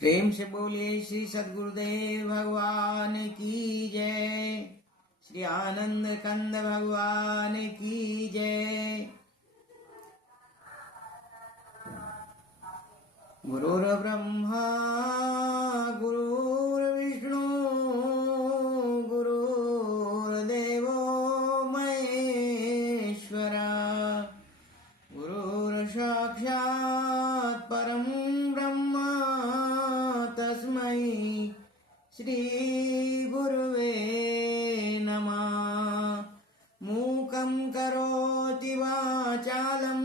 प्रेम से बोलिए श्री सद्गुरुदेव भगवान की जय। श्री आनंद कंद भगवान की जय। गुरुर्ब्रह्मा गुरुर्विष्णु गुरुर्देवो महेश्वरा। गुरुर्साक्षात् परं ब्रह्म तस्मै श्री गुरुवे नमः। मूकं करोति वाचालं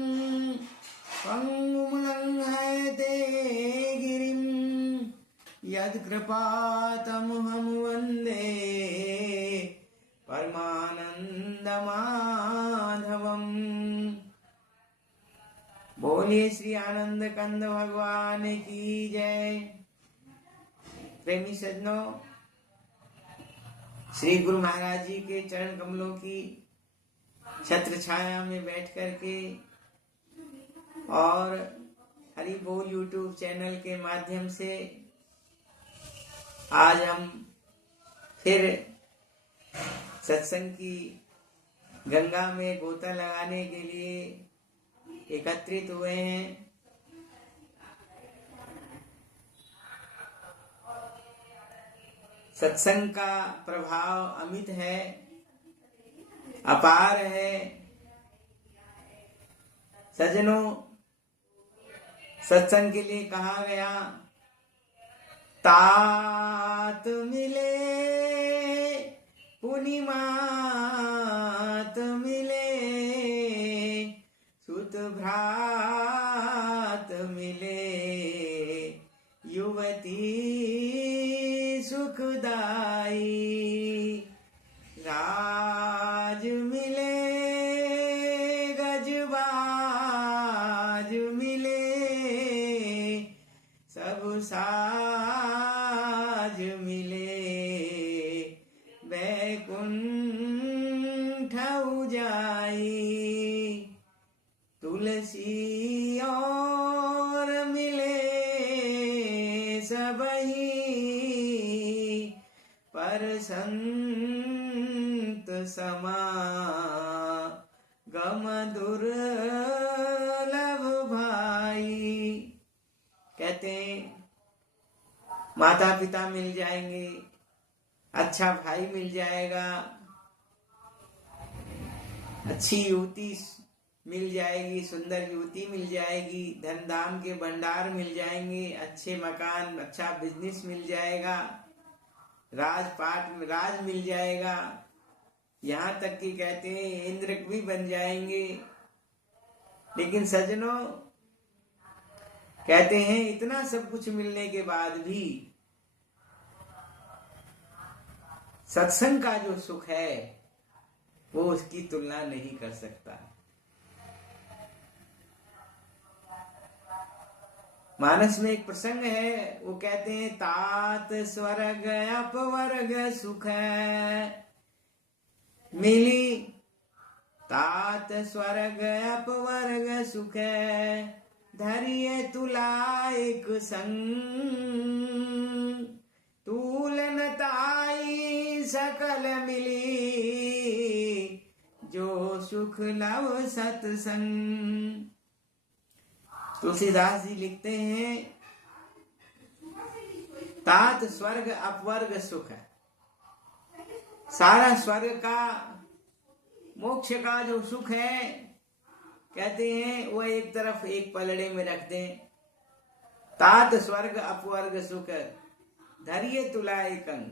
पंगुं लङ्घयते गिरिं यत्कृपातमहं वन्दे परमानन्दमाधवम्। बोलिए श्री आनंद कंद भगवान की जय। प्रेमी सज्जनों, श्री गुरु महाराज जी के चरण कमलों की छत्र छाया में बैठ करके और हरि बोल यूट्यूब चैनल के माध्यम से आज हम फिर सत्संग की गंगा में गोता लगाने के लिए एकत्रित हुए हैं। सत्संग का प्रभाव अमित है, अपार है। सज्जनों, सत्संग के लिए कहा गया, तात मिले पुनिमात मिले, सुत भ्रात मिले, युवती सुखदाई, राज मिले गजबाज मिले, सब साज मिले, बैकुंठ उजाई, तुलसी और मिले सबही, पर संत समा गम दुर्लभ भाई। कहते हैं माता पिता मिल जाएंगे, अच्छा भाई मिल जाएगा, अच्छी युवती मिल जाएगी, सुंदर युवती मिल जाएगी, धन धाम के भंडार मिल जाएंगे, अच्छे मकान, अच्छा बिजनेस मिल जाएगा, राजपाट में राज मिल जाएगा, यहाँ तक कि कहते हैं इंद्र भी बन जाएंगे। लेकिन सज्जनों, कहते हैं इतना सब कुछ मिलने के बाद भी सत्संग का जो सुख है वो उसकी तुलना नहीं कर सकता। मानस में एक प्रसंग है, वो कहते हैं तात स्वर्ग अपवर्ग सुख मिली, तात स्वर्ग अपवर्ग सुख धरिए तुलाइक संग, तुलनताई सकल मिली, जो सुख लव सत्संग। तुलसीदास जी लिखते हैं, तात स्वर्ग अपवर्ग सुख है। सारा स्वर्ग का, मोक्ष का जो सुख है, कहते हैं वो एक तरफ एक पलड़े में रख दें। तात स्वर्ग अपवर्ग सुख धरिए तुलाए कंग।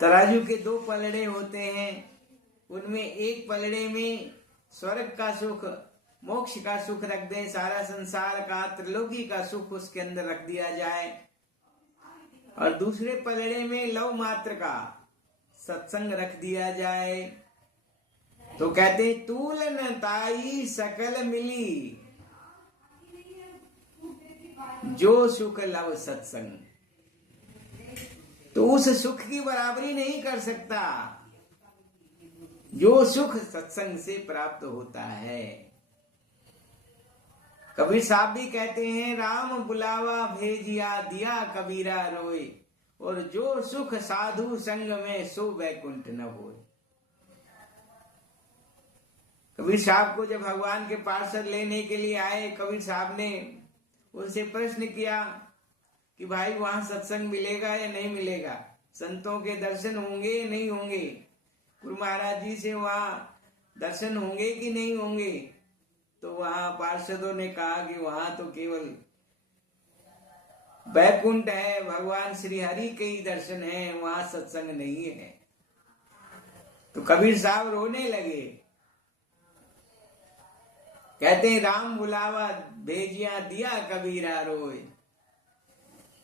तराजू के दो पलड़े होते हैं, उनमें एक पलड़े में स्वर्ग का सुख, मोक्ष का सुख रख दें, सारा संसार का, त्रिलोकी का सुख उसके अंदर रख दिया जाए, और दूसरे पलड़े में लव मात्र का सत्संग रख दिया जाए, तो कहते तुलनताई सकल मिली, जो सुख लव सत्संग। तो उस सुख की बराबरी नहीं कर सकता जो सुख सत्संग से प्राप्त होता है। कबीर साहब भी कहते हैं, राम बुलावा भेजिया दिया कबीरा रोए, और जो सुख साधु संग में सो वैकुंठ न होए। कबीर साहब को जब भगवान के पार्षद लेने के लिए आए, कबीर साहब ने उनसे प्रश्न किया कि भाई वहां सत्संग मिलेगा या नहीं मिलेगा, संतों के दर्शन होंगे या नहीं होंगे, गुरु महाराज जी से वहां दर्शन होंगे कि नहीं होंगे। तो वहां पार्षदों ने कहा कि वहां तो केवल वैकुंठ है, भगवान श्री हरि के ही दर्शन है, वहां सत्संग नहीं है। तो कबीर साहब रोने लगे, कहते हैं, राम बुलावा भेजिया दिया कबीरा रोए,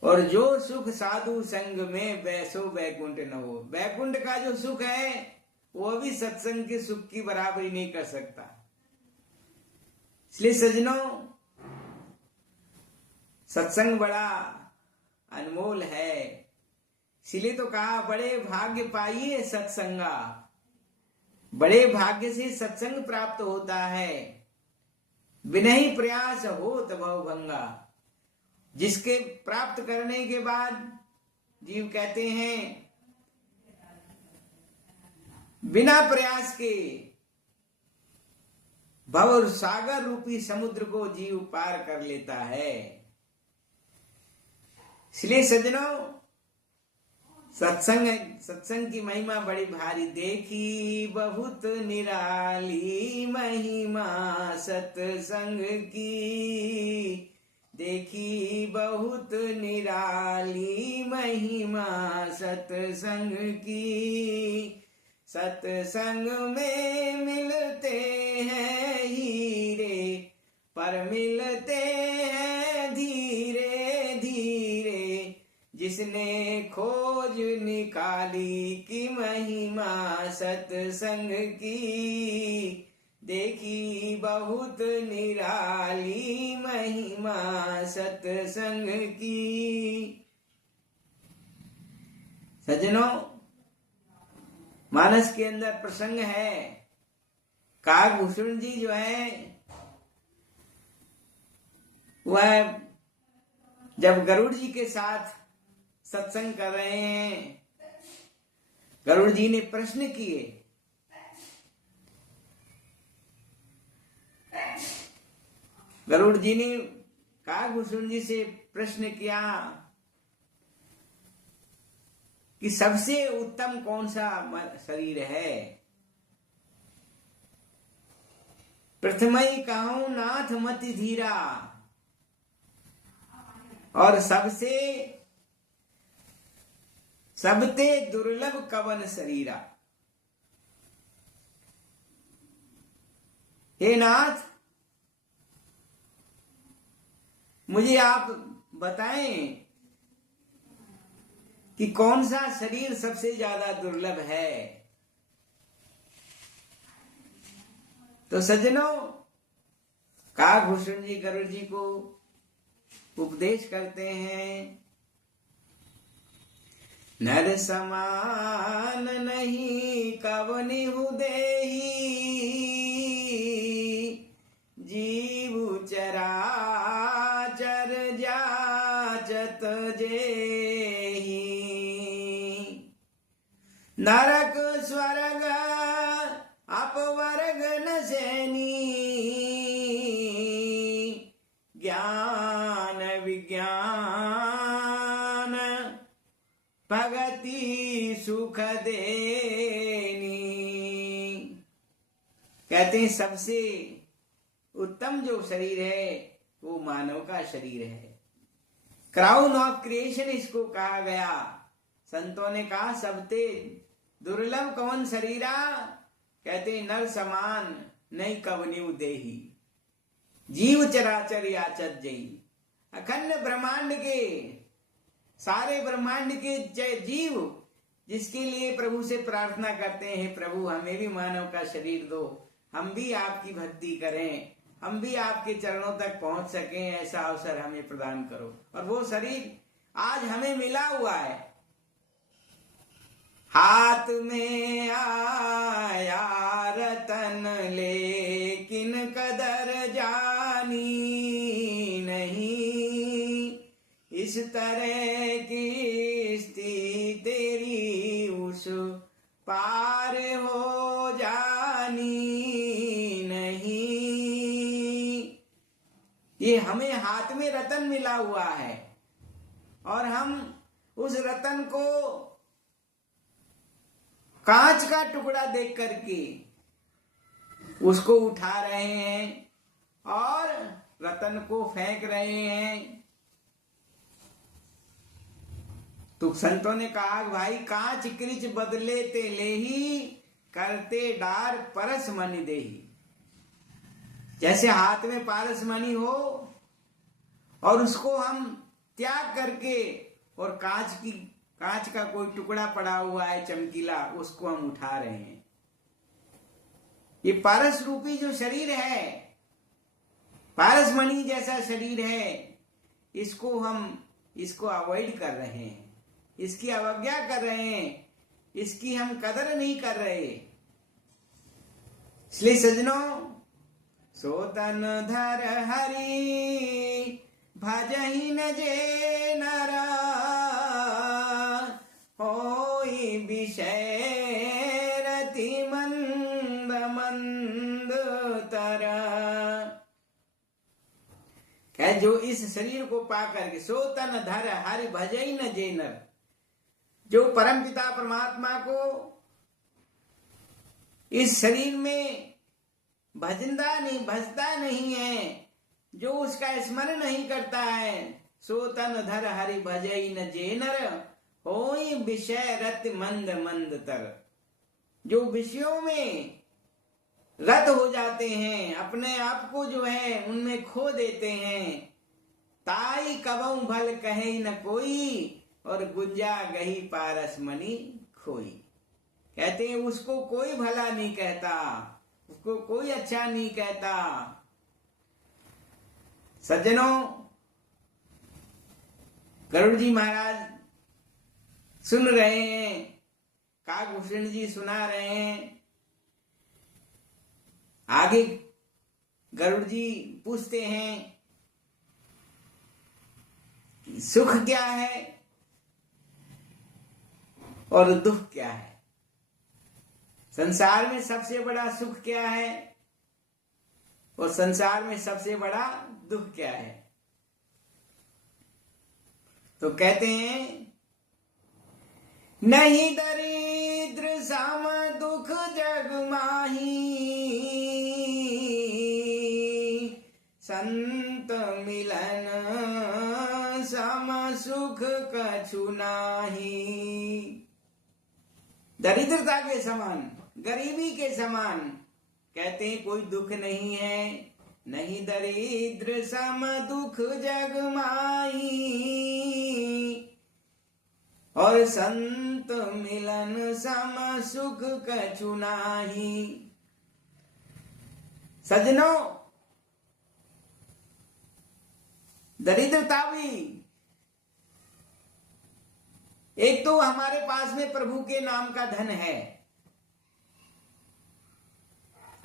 और जो सुख साधु संग में वैसो वैकुंठ न हो। वैकुंठ का जो सुख है वो भी सत्संग के सुख की बराबरी नहीं कर सकता। इसलिए सज्जनों, सत्संग बड़ा अनमोल है। इसलिए तो कहा, बड़े भाग्य पाइए सत्संगा, बड़े भाग्य से सत्संग प्राप्त होता है, बिनहि प्रयास होत भव भंगा। जिसके प्राप्त करने के बाद जीव कहते हैं, बिना प्रयास के भव सागर रूपी समुद्र को जीव पार कर लेता है। इसलिए सज्जनों, सत्संग की महिमा बड़ी भारी। देखी बहुत निराली महिमा सत्संग की, देखी बहुत निराली महिमा सत्संग की। सत्संग में मिलते हैं हीरे, पर मिलते हैं धीरे धीरे। जिसने खोज निकाली की महिमा सत्संग की, देखी बहुत निराली महिमा सत्संग की। सज्जनों, मानस के अंदर प्रसंग है, काकभूषण जी जो है वह जब गरुड़ जी के साथ सत्संग कर रहे हैं, गरुड़ जी ने प्रश्न किए। गरुड़ जी ने काकभूषण जी से प्रश्न किया कि सबसे उत्तम कौन सा शरीर है। प्रथमई कहूं नाथ मति धीरा, और सबते दुर्लभ कवन शरीरा। हे नाथ, मुझे आप बताएं कि कौन सा शरीर सबसे ज्यादा दुर्लभ है। तो सज्जनों, काकभूषण जी गरुड़ जी को उपदेश करते हैं, नर समान नहीं कवनिहु देही, जीव चराचर जाचत जेही। नरक स्वर्ग अपवर्ग न सैनी, ज्ञान विज्ञान भगति सुख देनी। कहते हैं सबसे उत्तम जो शरीर है वो मानव का शरीर है। क्राउन ऑफ क्रिएशन इसको कहा गया। संतों ने कहा सबते दुर्लभ कवन शरीरा, कहते नर समान नहीं कवनिउ देही, जीव चराचर याचत जई। अखंड ब्रह्मांड के, सारे ब्रह्मांड के जीव जिसके लिए प्रभु से प्रार्थना करते हैं, प्रभु हमें भी मानव का शरीर दो, हम भी आपकी भक्ति करें, हम भी आपके चरणों तक पहुंच सकें, ऐसा अवसर हमें प्रदान करो। और वो शरीर आज हमें मिला हुआ है। हाथ में आया रतन लेकिन कदर जानी, इस तरह किश्ती तेरी उस पार हो जानी नहीं। ये हमें हाथ में रतन मिला हुआ है और हम उस रतन को कांच का टुकड़ा देख करके उसको उठा रहे हैं और रतन को फेंक रहे हैं। तो संतों ने कहा भाई कांच क्रिच बदले ते लेही करते डार परस मणि देही। जैसे हाथ में पारस मणि हो और उसको हम त्याग करके और कांच का कोई टुकड़ा पड़ा हुआ है चमकीला, उसको हम उठा रहे हैं। ये पारस रूपी जो शरीर है, पारस मणि जैसा शरीर है, इसको अवॉइड कर रहे हैं, इसकी अवज्ञा कर रहे हैं, इसकी हम कदर नहीं कर रहे। इसलिए सज्जनों, सोतन धर हरि भजहि न जे नर होई विषय रति मंद मंद तर। क्या जो इस शरीर को पा करके सोतन धर हरि भजहि न जे नर, जो परम पिता परमात्मा को इस शरीर में भजता नहीं है, जो उसका स्मरण नहीं करता है, सो तन धर हरि भजई न जेनर होई विषय रत मंद मंद तर। जो विषयों में रत हो जाते हैं, अपने आप को जो है उनमें खो देते हैं, ताई कबऊ भल कहे न कोई और गुंजा गही पारस मणि खोई। कहते हैं उसको कोई भला नहीं कहता, उसको कोई अच्छा नहीं कहता। सज्जनों, गरुड़ जी महाराज सुन रहे हैं, काकभूषण जी सुना रहे हैं। आगे गरुड़ जी पूछते हैं कि सुख क्या है और दुख क्या है, संसार में सबसे बड़ा सुख क्या है और संसार में सबसे बड़ा दुख क्या है। तो कहते हैं नहीं दरिद्र सम दुख जग माही, संत मिलन सम सुख कछु नाही। दरिद्रता के समान, गरीबी के समान कहते हैं कोई दुख नहीं है। नहीं दरिद्र सम दुख जग माही और संत मिलन सम सुख कछु नाही। सज्जनों, दरिद्रता भी एक तो हमारे पास में प्रभु के नाम का धन है,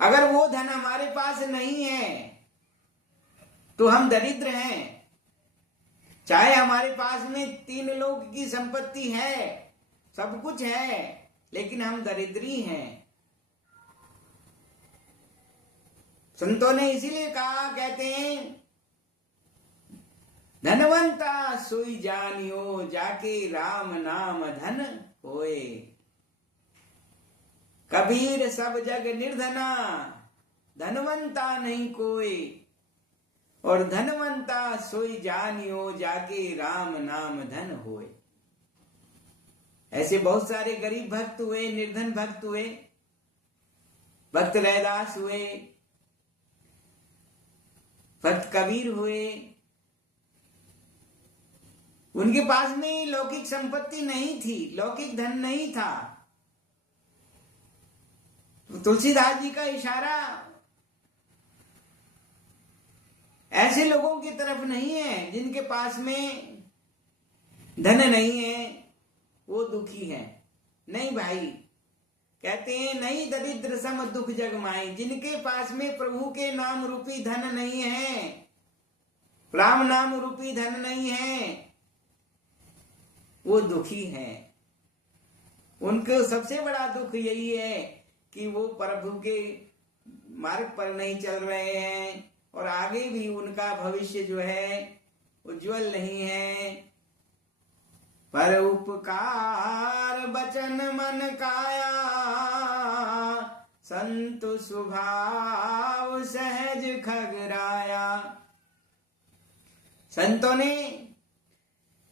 अगर वो धन हमारे पास नहीं है तो हम दरिद्र हैं। चाहे हमारे पास में 3 लोक की संपत्ति है, सब कुछ है, लेकिन हम दरिद्री हैं। संतों ने इसीलिए कहा, कहते हैं धनवंता सोई जानियो जाके राम नाम धन होए। कबीर सब जग निर्धना धनवंता नहीं कोई और धनवंता सोई जानियो जाके राम नाम धन होए। ऐसे बहुत सारे गरीब भक्त हुए, निर्धन भक्त हुए, भक्त रैदास हुए, भक्त कबीर हुए। उनके पास में लौकिक संपत्ति नहीं थी, लौकिक धन नहीं था। तुलसीदास जी का इशारा ऐसे लोगों की तरफ नहीं है जिनके पास में धन नहीं है, वो दुखी है। नहीं भाई, कहते हैं नहीं दरिद्र सम दुख जग माई। जिनके पास में प्रभु के नाम रूपी धन नहीं है, राम नाम रूपी धन नहीं है, वो दुखी हैं। उनको सबसे बड़ा दुख यही है कि वो प्रभु के मार्ग पर नहीं चल रहे हैं और आगे भी उनका भविष्य जो है उज्जवल नहीं है। पर उपकार वचन मन काया, संत स्वभाव सहज खगराया। संतों ने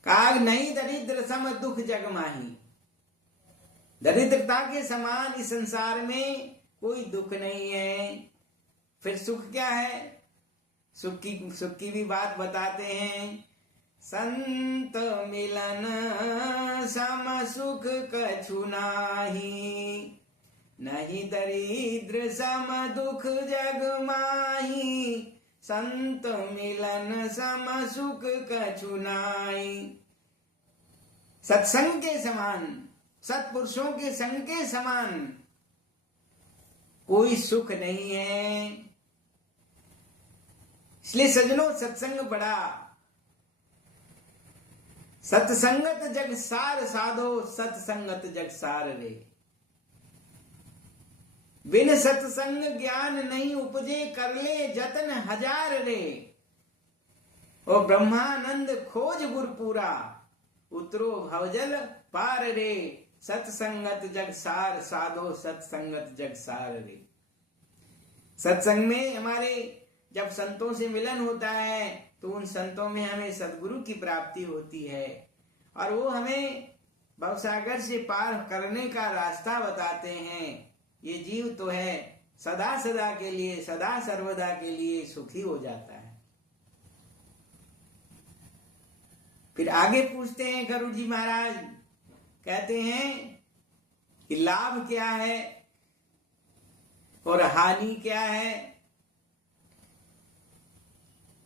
कहा नहीं दरिद्र सम दुख जग माही। दरिद्रता के समान इस संसार में कोई दुख नहीं है। फिर सुख क्या है? सुख की भी बात बताते हैं। संत मिलन सम सुख कछु नाही, नहीं दरिद्र सम दुख जग माही। संत मिलन सम सुख कछु नाही। सत्संग के समान, सत्पुरुषों के संग के समान कोई सुख नहीं है। इसलिए सज्जनों, सत्संग बड़ा। सत्संगत जग सार साधो, सत्संगत जग सार रे। बिन सत्संग ज्ञान नहीं उपजे, कर ले जतन हजार रे। ओ ब्रह्मानंद खोज गुरपुरा, उतरो भवजल पार रे। सत्संगत जग सार साधो, सत्संगत जग सार रे। सत्संग में हमारे जब संतों से मिलन होता है तो उन संतों में हमें सद्गुरु की प्राप्ति होती है और वो हमें भवसागर से पार करने का रास्ता बताते हैं। ये जीव तो है सदा सदा के लिए, सदा सर्वदा के लिए सुखी हो जाता है। फिर आगे पूछते हैं गुरु जी महाराज, कहते हैं कि लाभ क्या है और हानि क्या है?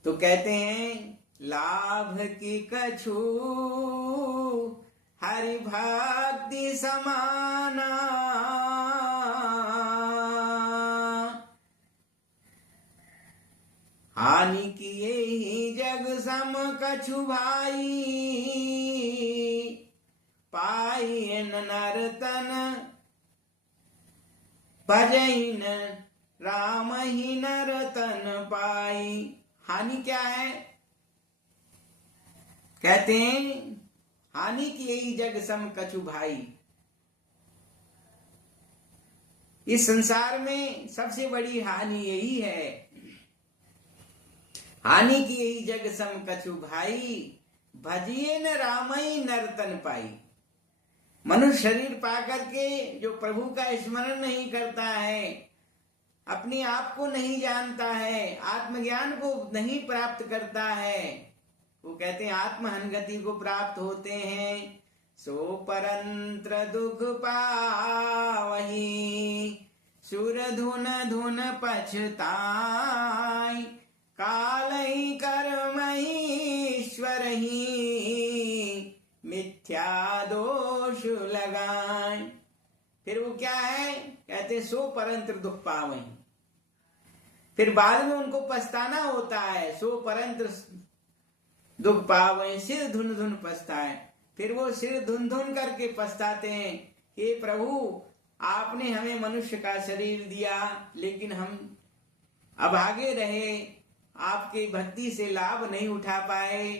तो कहते हैं लाभ की कछु हरि भक्ति समाना, हानि की यही जग सम कछु भाई। पाई नर तन भजन राम ही नर तन पाई। हानि क्या है? कहते हैं हानि की यही जग सम कछु भाई। इस संसार में सबसे बड़ी हानि यही है। हानि की यही जग सम कछु भाई, भजिए न रामई नर तन पाई। मनुष्य शरीर पाकर के जो प्रभु का स्मरण नहीं करता है, अपने आप को नहीं जानता है, आत्मज्ञान को नहीं प्राप्त करता है, वो कहते हैं आत्महनगति को प्राप्त होते हैं। सो परंत्र दुख पावही, सुर धुन धुन पछताई। काल ही कर्म ही ईश्वर ही, मिथ्या दोष लगाए। फिर वो क्या है? कहते सो परंत्र दुख पावही। फिर बाद में उनको पछताना होता है। सो परंत्र दुख पावही, सिर धुन धुन पछताए। फिर वो सिर धुन धुन करके पछताते हैं, हे प्रभु आपने हमें मनुष्य का शरीर दिया लेकिन हम अभागे रहे, आपकी भक्ति से लाभ नहीं उठा पाए।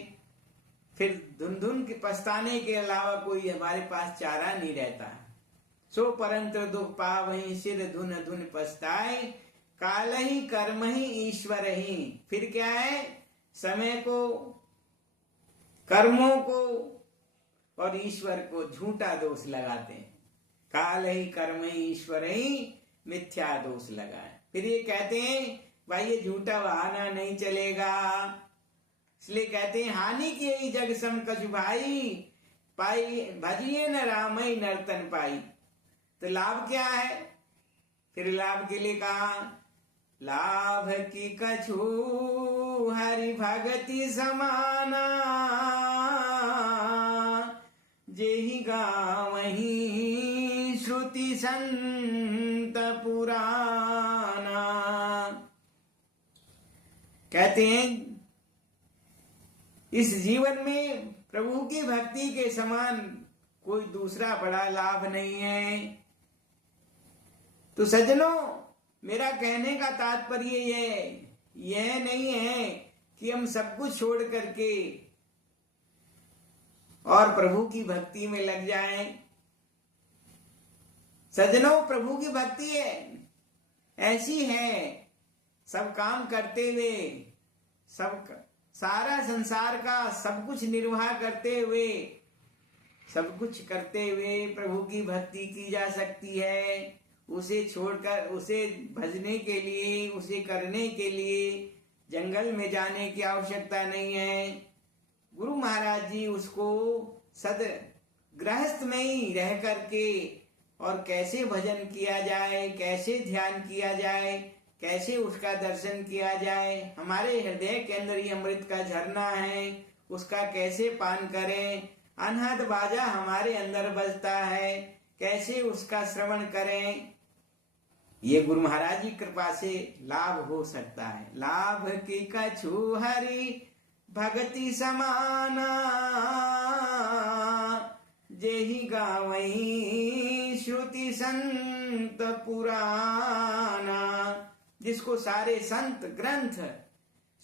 फिर धुन धुन के पछताने के अलावा कोई हमारे पास चारा नहीं रहता। सो परंत्र दुख पावही, सिर धुन धुन पछताए। काल ही कर्म ही ईश्वर ही। फिर क्या है? समय को, कर्मों को और ईश्वर को झूठा दोष लगाते हैं। काल ही कर्म ही ईश्वर ही, मिथ्या दोष लगाए। फिर ये कहते हैं भाई ये झूठा बहाना नहीं चलेगा। इसलिए कहते हैं हानि की यही जग सम कछु भाई, पाई भजिए न रामई नर्तन पाई। तो लाभ क्या है? फिर लाभ के लिए कहा लाभ की कछु हरि भगति समाना, जेहि गावहि श्रुति संत पुराना। कहते हैं इस जीवन में प्रभु की भक्ति के समान कोई दूसरा बड़ा लाभ नहीं है। तो सज्जनों, मेरा कहने का तात्पर्य यह नहीं है कि हम सब कुछ छोड़ करके और प्रभु की भक्ति में लग जाएं। सज्जनों, प्रभु की भक्ति ऐसी है, सब काम करते हुए, सारा संसार का सब कुछ निर्वाह करते हुए, सब कुछ करते हुए प्रभु की भक्ति की जा सकती है। उसे छोड़कर, उसे भजने के लिए, उसे करने के लिए जंगल में जाने की आवश्यकता नहीं है। गुरु महाराज जी उसको गृहस्थ में ही रह करके और कैसे भजन किया जाए, कैसे ध्यान किया जाए, कैसे उसका दर्शन किया जाए, हमारे हृदय के अंदर ये अमृत का झरना है, उसका कैसे पान करें, अनहद बाजा हमारे अंदर बजता है, कैसे उसका श्रवण करें, ये गुरु महाराज जी कृपा से लाभ हो सकता है। लाभ की कछु हरि भक्ति समाना, जेहि गावई श्रुति संत पुराना। जिसको सारे संत ग्रंथ,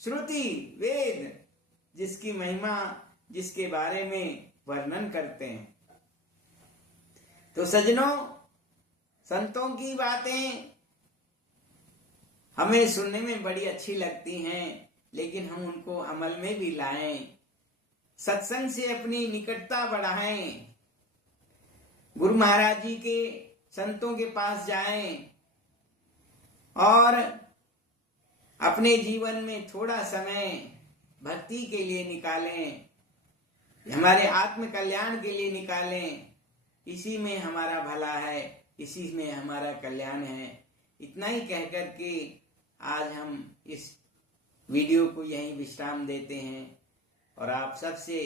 श्रुति, वेद, जिसकी महिमा, जिसके बारे में वर्णन करते हैं। तो सज्जनों, संतों की बातें हमें सुनने में बड़ी अच्छी लगती हैं, लेकिन हम उनको अमल में भी लाएं, सत्संग से अपनी निकटता बढ़ाएं, गुरु महाराज जी के, संतों के पास जाएं और अपने जीवन में थोड़ा समय भक्ति के लिए निकालें, हमारे आत्म कल्याण के लिए निकालें। इसी में हमारा भला है, इसी में हमारा कल्याण है। इतना ही कहकर के आज हम इस वीडियो को यहीं विश्राम देते हैं और आप सबसे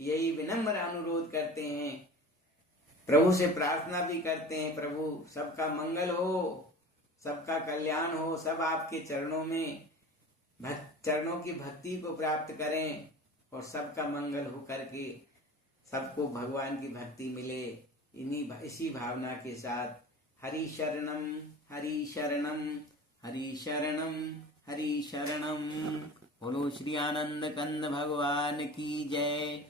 यही विनम्र अनुरोध करते हैं, प्रभु से प्रार्थना भी करते हैं, प्रभु सबका मंगल हो, सबका कल्याण हो, सब आपके चरणों में चरणों की भक्ति को प्राप्त करें और सबका मंगल हो करके सबको भगवान की भक्ति मिले। इसी भावना के साथ हरि शरणम, हरि शरणम, हरि शरणम, हरि शरणम। बोलो श्री आनंद कंद भगवान की जय।